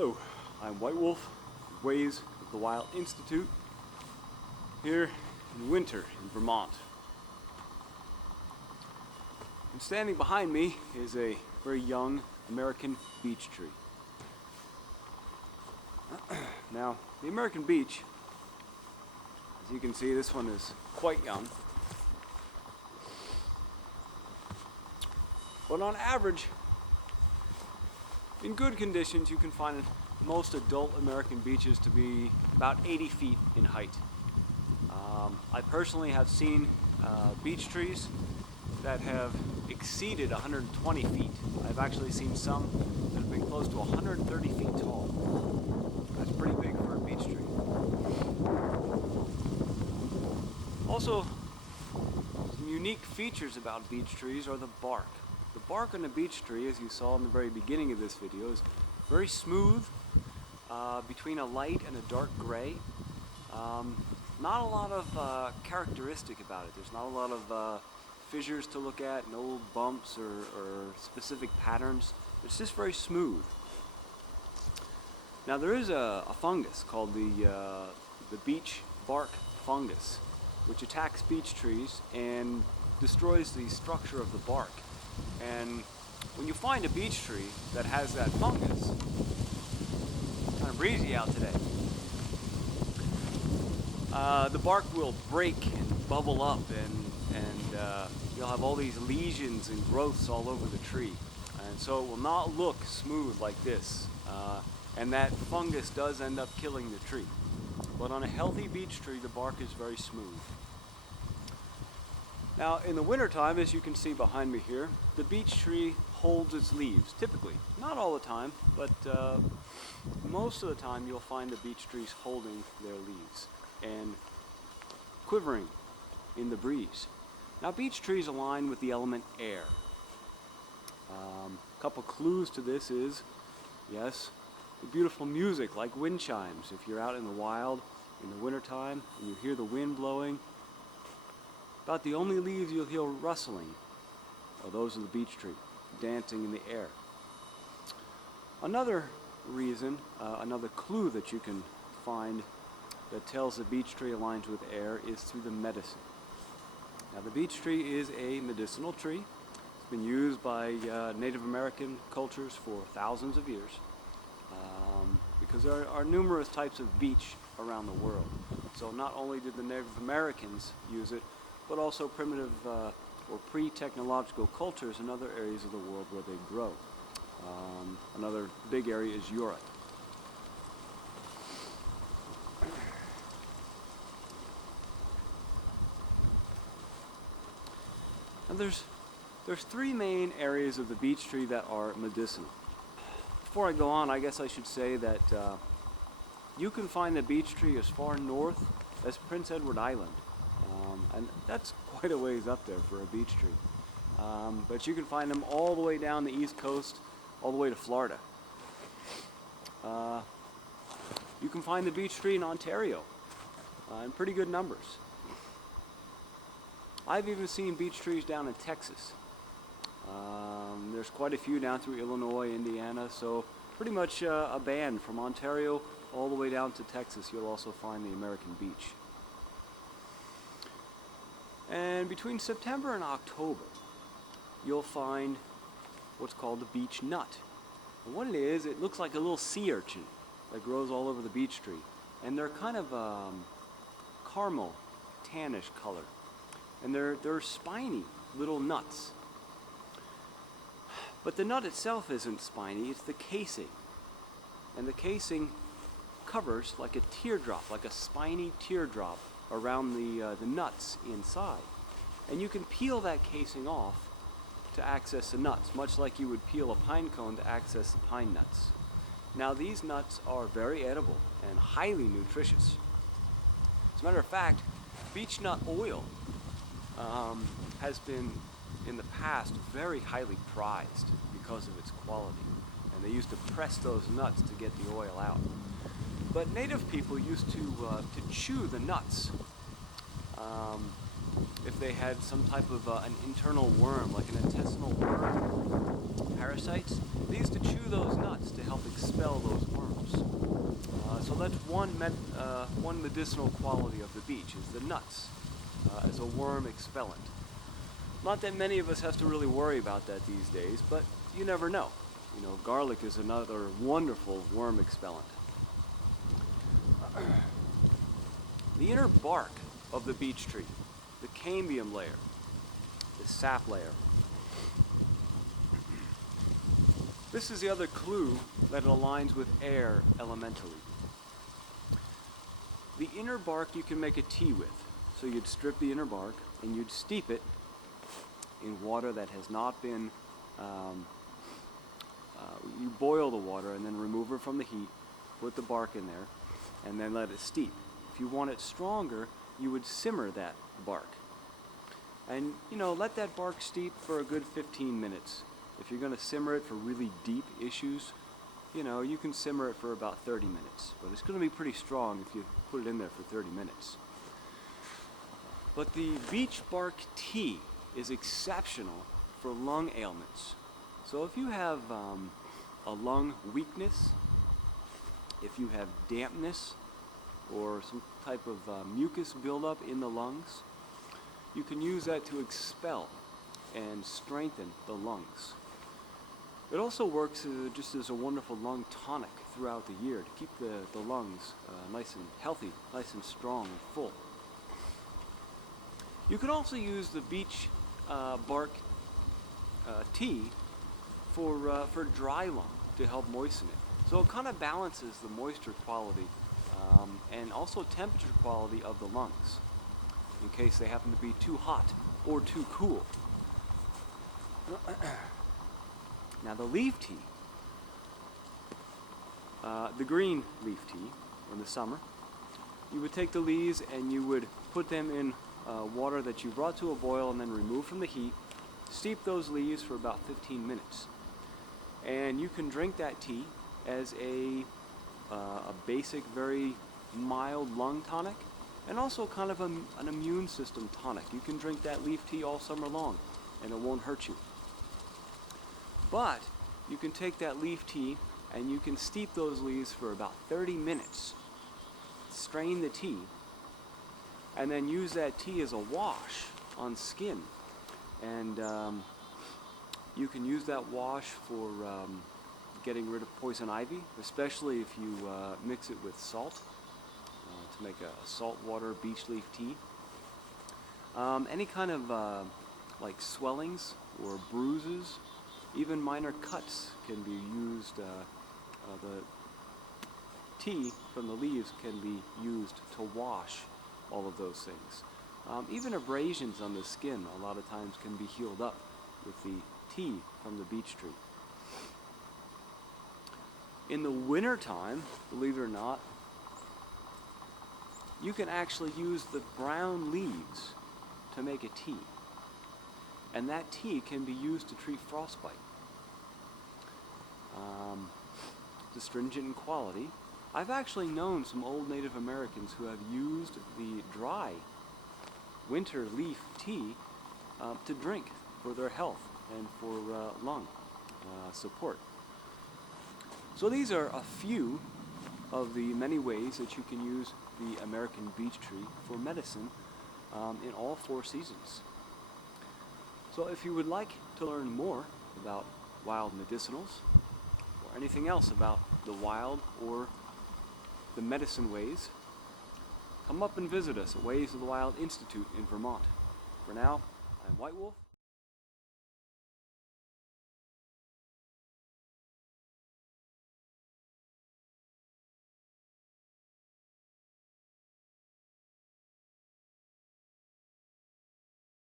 Hello, I'm White Wolf, Ways of the Wild Institute, here in winter in Vermont. And standing behind me is a very young American beech tree. Now, the American beech, as you can see, this one is quite young. But on average, in good conditions, you can find most adult American beeches to be about 80 feet in height. I personally have seen beech trees that have exceeded 120 feet. I've actually seen some that have been close to 130 feet tall. That's pretty big for a beech tree. Also, some unique features about beech trees are the bark. The bark on a beech tree, as you saw in the very beginning of this video, is very smooth, between a light and a dark gray. Not a lot of characteristic about it. There's not a lot of fissures to look at, no bumps or specific patterns. It's just very smooth. Now there is a fungus called the beech bark fungus, which attacks beech trees and destroys the structure of the bark. And when you find a beech tree that has that fungus, it's kind of breezy out today, the bark will break and bubble up, and you'll have all these lesions and growths all over the tree. And so it will not look smooth like this. And that fungus does end up killing the tree. But on a healthy beech tree, the bark is very smooth. Now, in the wintertime, as you can see behind me here, the beech tree holds its leaves, typically. Not all the time, but most of the time you'll find the beech trees holding their leaves and quivering in the breeze. Now, beech trees align with the element air. A couple clues to this is, yes, the beautiful music like wind chimes. If you're out in the wild in the wintertime and you hear the wind blowing, about the only leaves you'll hear rustling are those of the beech tree, dancing in the air. Another reason, another clue that you can find that tells the beech tree aligns with air is through the medicine. Now, the beech tree is a medicinal tree. It's been used by Native American cultures for thousands of years, because there are numerous types of beech around the world. So not only did the Native Americans use it, but also primitive or pre-technological cultures in other areas of the world where they grow. Another big area is Europe. And there's three main areas of the beech tree that are medicinal. Before I go on, I guess I should say that you can find the beech tree as far north as Prince Edward Island. And that's quite a ways up there for a beech tree. But you can find them all the way down the East Coast, all the way to Florida. You can find the beech tree in Ontario in pretty good numbers. I've even seen beech trees down in Texas. There's quite a few down through Illinois, Indiana, so pretty much a band from Ontario all the way down to Texas. You'll also find the American beech. And between September and October, you'll find what's called the beech nut. And what it is, it looks like a little sea urchin that grows all over the beech tree. And they're kind of caramel, tannish color. And they're spiny little nuts. But the nut itself isn't spiny, it's the casing. And the casing covers like a teardrop, like a spiny teardrop around the nuts inside. And you can peel that casing off to access the nuts, much like you would peel a pine cone to access the pine nuts. Now, these nuts are very edible and highly nutritious. As a matter of fact, beech nut oil has been in the past very highly prized because of its quality. And they used to press those nuts to get the oil out. But native people used to chew the nuts if they had some type of an internal worm, like an intestinal worm, parasites, they used to chew those nuts to help expel those worms. So that's one medicinal quality of the beech, is the nuts, as a worm expellant. Not that many of us have to really worry about that these days, but you never know. You know, garlic is another wonderful worm expellant. The inner bark of the beech tree, the cambium layer, the sap layer. This is the other clue that it aligns with air elementally. The inner bark you can make a tea with. So you'd strip the inner bark and you'd steep it in water that has not been, you boil the water and then remove it from the heat, put the bark in there, and then let it steep. If you want it stronger, you would simmer that bark. And, you know, let that bark steep for a good 15 minutes. If you're going to simmer it for really deep issues, you know, you can simmer it for about 30 minutes. But it's going to be pretty strong if you put it in there for 30 minutes. But the beech bark tea is exceptional for lung ailments. So if you have a lung weakness, if you have dampness or some type of mucus buildup in the lungs, you can use that to expel and strengthen the lungs. It also works just as a wonderful lung tonic throughout the year to keep the lungs nice and healthy, nice and strong and full. You can also use the beech bark tea for dry lung to help moisten it. So it kind of balances the moisture quality and also temperature quality of the lungs in case they happen to be too hot or too cool. Now the leaf tea, the green leaf tea in the summer, you would take the leaves and you would put them in water that you brought to a boil and then remove from the heat, steep those leaves for about 15 minutes. And you can drink that tea as a basic, very mild lung tonic, and also kind of an immune system tonic. You can drink that leaf tea all summer long and it won't hurt you. But you can take that leaf tea and you can steep those leaves for about 30 minutes, strain the tea, and then use that tea as a wash on skin. And you can use that wash for getting rid of poison ivy, especially if you mix it with salt to make a saltwater beech leaf tea. Any kind of like swellings or bruises, even minor cuts can be used. The tea from the leaves can be used to wash all of those things. Even abrasions on the skin a lot of times can be healed up with the tea from the beech tree. In the winter time, believe it or not, you can actually use the brown leaves to make a tea. And that tea can be used to treat frostbite. It's astringent in quality. I've actually known some old Native Americans who have used the dry winter leaf tea to drink for their health and for lung support. So these are a few of the many ways that you can use the American beech tree for medicine in all 4 seasons. So if you would like to learn more about wild medicinals or anything else about the wild or the medicine ways, come up and visit us at Ways of the Wild Institute in Vermont. For now, I'm White Wolf.